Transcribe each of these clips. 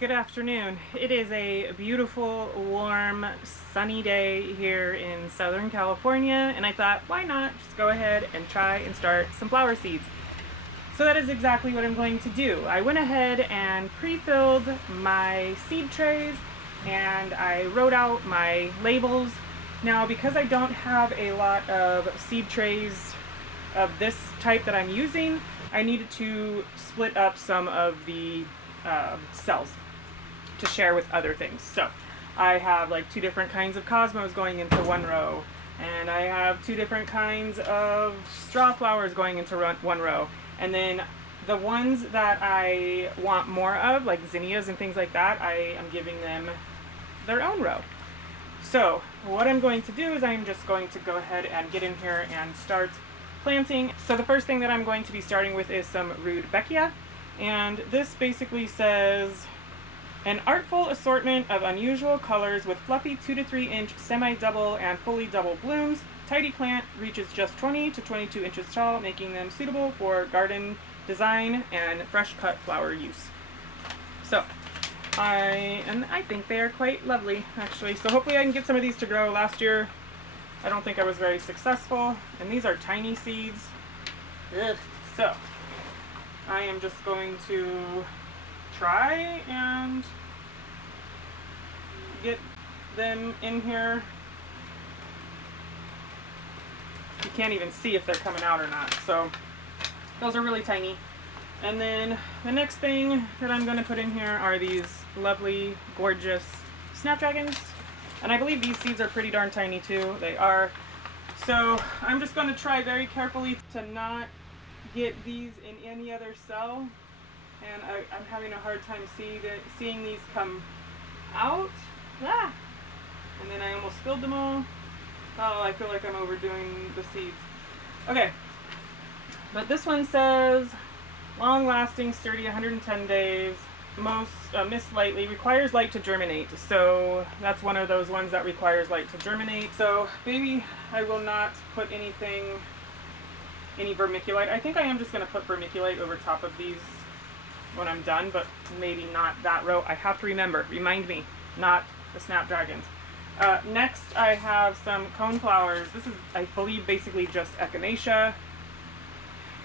Good afternoon. It is a beautiful, warm, sunny day here in Southern California, and I thought, why not just go ahead and try and start some flower seeds. So that is exactly what I'm going to do. I went ahead and pre-filled my seed trays, and I wrote out my labels. Now, because I don't have a lot of seed trays of this type that I'm using, I needed to split up some of the cells to share with other things. So I have like 2 different kinds of cosmos going into one row, and I have 2 different kinds of straw flowers going into one row, and then the ones that I want more of, like zinnias and things like that, I am giving them their own row. So what I'm going to do is I'm just going to go ahead and get in here and start planting. So the first thing that I'm going to be starting with is some Rudbeckia, and this basically says, an artful assortment of unusual colors with fluffy 2 to 3 inch semi-double and fully double blooms. Tidy plant reaches just 20 to 22 inches tall, making them suitable for garden design and fresh cut flower use. So I think they are quite lovely, actually. So hopefully I can get some of these to grow. Last year I don't think I was very successful, and these are tiny seeds. Ugh. So I am just going to try and get them in here. You can't even see if they're coming out or not, so those are really tiny. And then the next thing that I'm going to put in here are these lovely, gorgeous snapdragons, and I believe these seeds are pretty darn tiny too. They are. So I'm just going to try very carefully to not get these in any other cell, and I'm having a hard time seeing these come out. Ah! And then I almost spilled them all. Oh, I feel like I'm overdoing the seeds. Okay, but this one says long-lasting, sturdy, 110 days, mist lightly, requires light to germinate. So that's one of those ones that requires light to germinate. So maybe I will not put any vermiculite. I think I am just going to put vermiculite over top of these when I'm done, but maybe not that row. I have to remind me, not the snapdragons. Next I have some cone flowers. This is, I believe, basically just echinacea.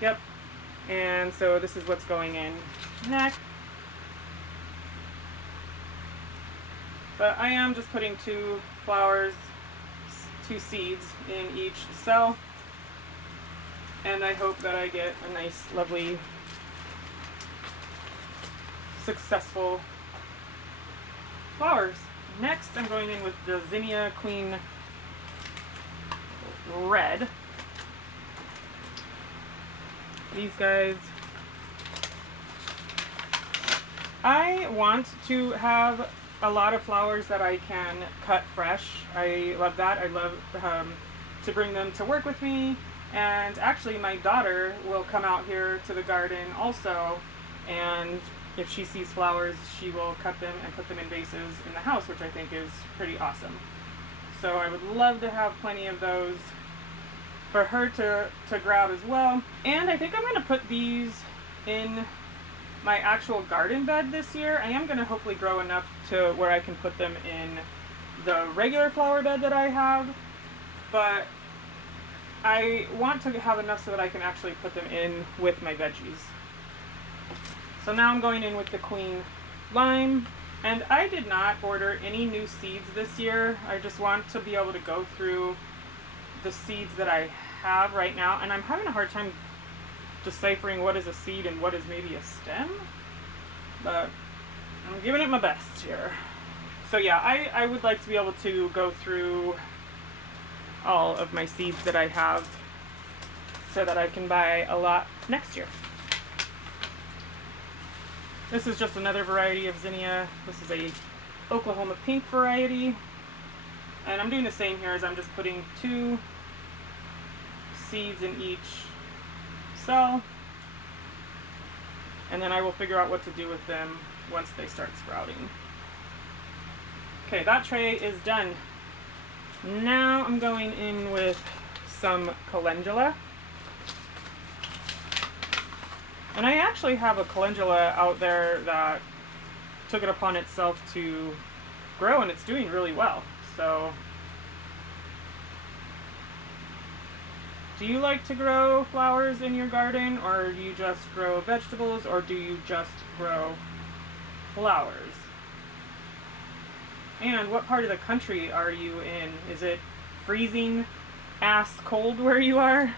Yep. And so this is what's going in next. But I am just putting 2 seeds in each cell, and I hope that I get a nice, lovely, successful flowers. Next I'm going in with the Zinnia Queen Red. These guys, I want to have a lot of flowers that I can cut fresh. I love that. I love to bring them to work with me, and actually my daughter will come out here to the garden also, and if she sees flowers, she will cut them and put them in vases in the house, which I think is pretty awesome. So I would love to have plenty of those for her to grab as well. And I think I'm going to put these in my actual garden bed this year. I am going to hopefully grow enough to where I can put them in the regular flower bed that I have, but I want to have enough so that I can actually put them in with my veggies. So now I'm going in with the Queen Lime, and I did not order any new seeds this year. I just want to be able to go through the seeds that I have right now, and I'm having a hard time deciphering what is a seed and what is maybe a stem, but I'm giving it my best here. So yeah, I would like to be able to go through all of my seeds that I have so that I can buy a lot next year. This is just another variety of zinnia. This is a Oklahoma pink variety, and I'm doing the same here as I'm just putting 2 seeds in each cell, and then I will figure out what to do with them once they start sprouting. Okay, that tray is done. Now I'm going in with some calendula. And I actually have a calendula out there that took it upon itself to grow, and it's doing really well. So do you like to grow flowers in your garden, or do you just grow vegetables, or do you just grow flowers? And what part of the country are you in? Is it freezing ass cold where you are?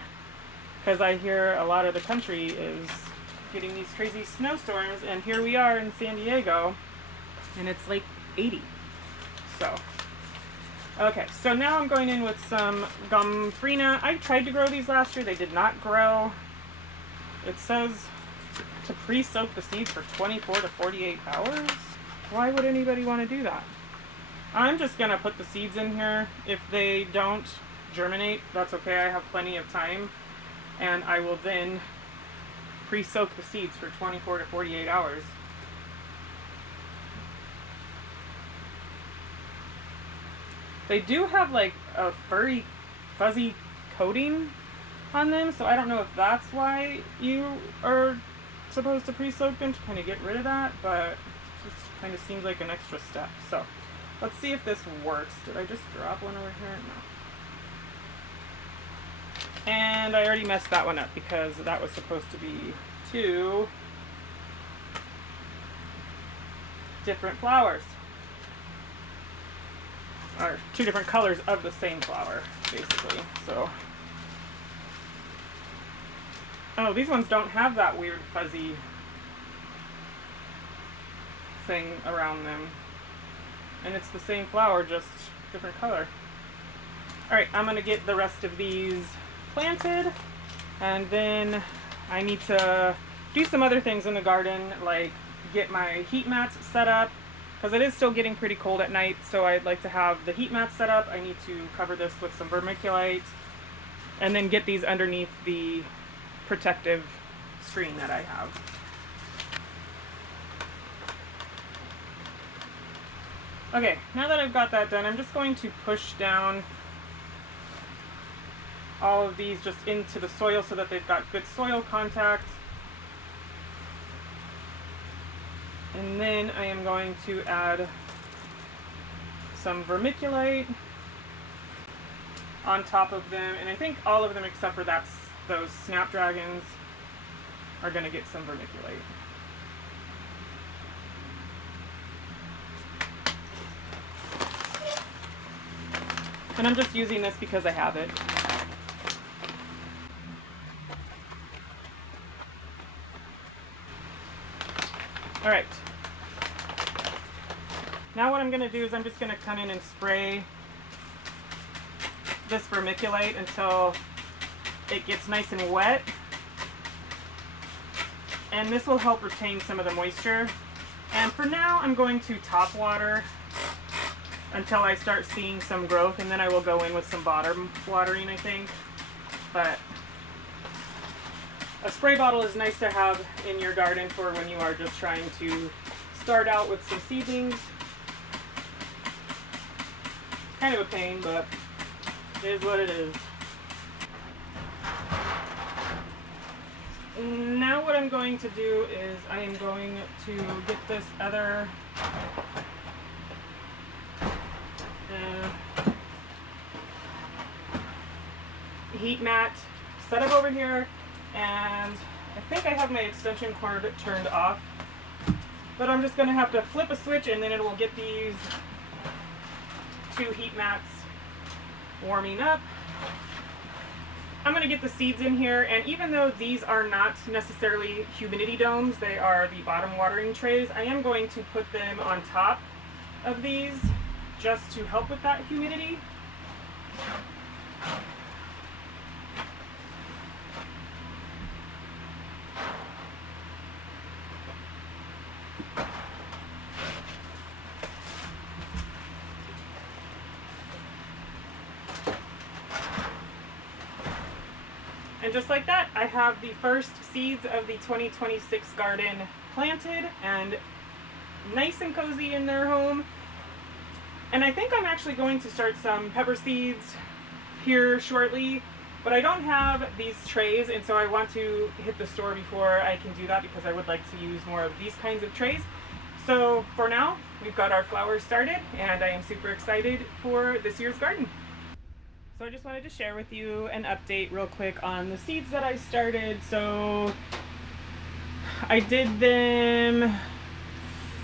Because I hear a lot of the country is getting these crazy snowstorms, and here we are in San Diego and it's like 80. So okay, so now I'm going in with some gomphrena. I tried to grow these last year. They did not grow. It says to pre-soak the seeds for 24 to 48 hours. Why would anybody want to do that? I'm just going to put the seeds in here. If they don't germinate, that's okay. I have plenty of time. And I will then pre-soak the seeds for 24 to 48 hours. They do have like a furry, fuzzy coating on them, so I don't know if that's why you are supposed to pre-soak them, to kind of get rid of that, but it just kind of seems like an extra step. So let's see if this works. Did I just drop one over here? No. And I already messed that one up because that was supposed to be 2 different flowers. Or 2 different colors of the same flower, basically. So, oh, these ones don't have that weird fuzzy thing around them. And it's the same flower, just different color. Alright, I'm gonna get the rest of these planted, and then I need to do some other things in the garden, like get my heat mats set up, because it is still getting pretty cold at night, so I'd like to have the heat mats set up. I need to cover this with some vermiculite, and then get these underneath the protective screen that I have. Okay, now that I've got that done, I'm just going to push down all of these just into the soil so that they've got good soil contact. And then I am going to add some vermiculite on top of them, and I think all of them except for those snapdragons are going to get some vermiculite. And I'm just using this because I have it. All right. Now what I'm going to do is I'm just going to come in and spray this vermiculite until it gets nice and wet. And this will help retain some of the moisture. And for now, I'm going to top water until I start seeing some growth, and then I will go in with some bottom watering, I think. But a spray bottle is nice to have in your garden for when you are just trying to start out with some seedlings. Kind of a pain, but it is what it is. Now what I'm going to do is I am going to get this other heat mat set up over here, and I think I have my extension cord turned off, but I'm just going to have to flip a switch and then it will get these 2 heat mats warming up. I'm going to get the seeds in here, and even though these are not necessarily humidity domes, they are the bottom watering trays, I am going to put them on top of these just to help with that humidity. And just like that, I have the first seeds of the 2026 garden planted and nice and cozy in their home. And I think I'm actually going to start some pepper seeds here shortly, but I don't have these trays, and so I want to hit the store before I can do that because I would like to use more of these kinds of trays. So for now, we've got our flowers started and I am super excited for this year's garden. So I just wanted to share with you an update real quick on the seeds that I started. So I did them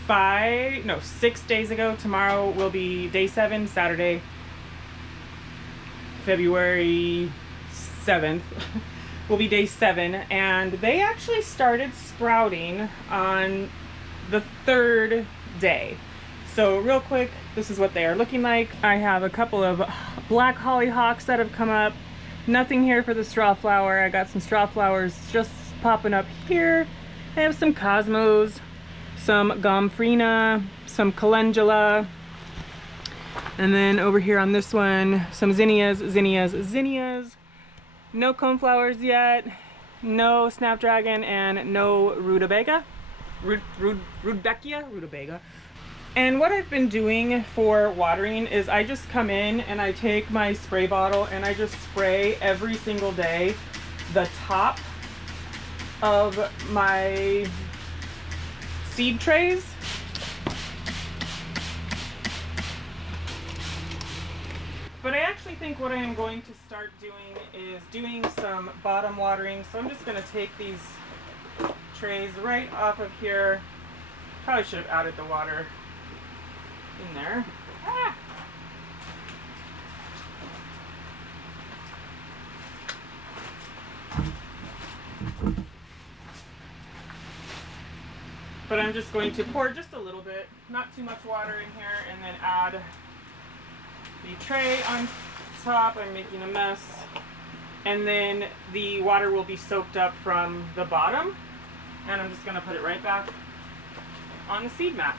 6 days ago. Tomorrow will be day 7, Saturday, February 7th will be day 7, and they actually started sprouting on the 3rd day. So real quick, this is what they are looking like. I have a couple of black hollyhocks that have come up. Nothing here for the straw flower. I got some straw flowers just popping up here. I have some cosmos, some gomphrena, some calendula, and then over here on this one, some zinnias. No coneflowers yet, no snapdragon, and no rutabaga. Rutabaga. And what I've been doing for watering is I just come in and I take my spray bottle and I just spray every single day the top of my seed trays. But I actually think what I am going to start doing is doing some bottom watering. So I'm just going to take these trays right off of here. Probably should have added the water in there. Ah! But I'm just going to pour just a little bit, not too much water in here, and then add the tray on top. I'm making a mess. And then the water will be soaked up from the bottom. And I'm just going to put it right back on the seed mat.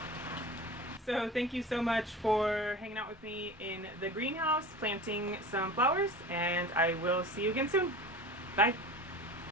So thank you so much for hanging out with me in the greenhouse, planting some flowers, and I will see you again soon. Bye.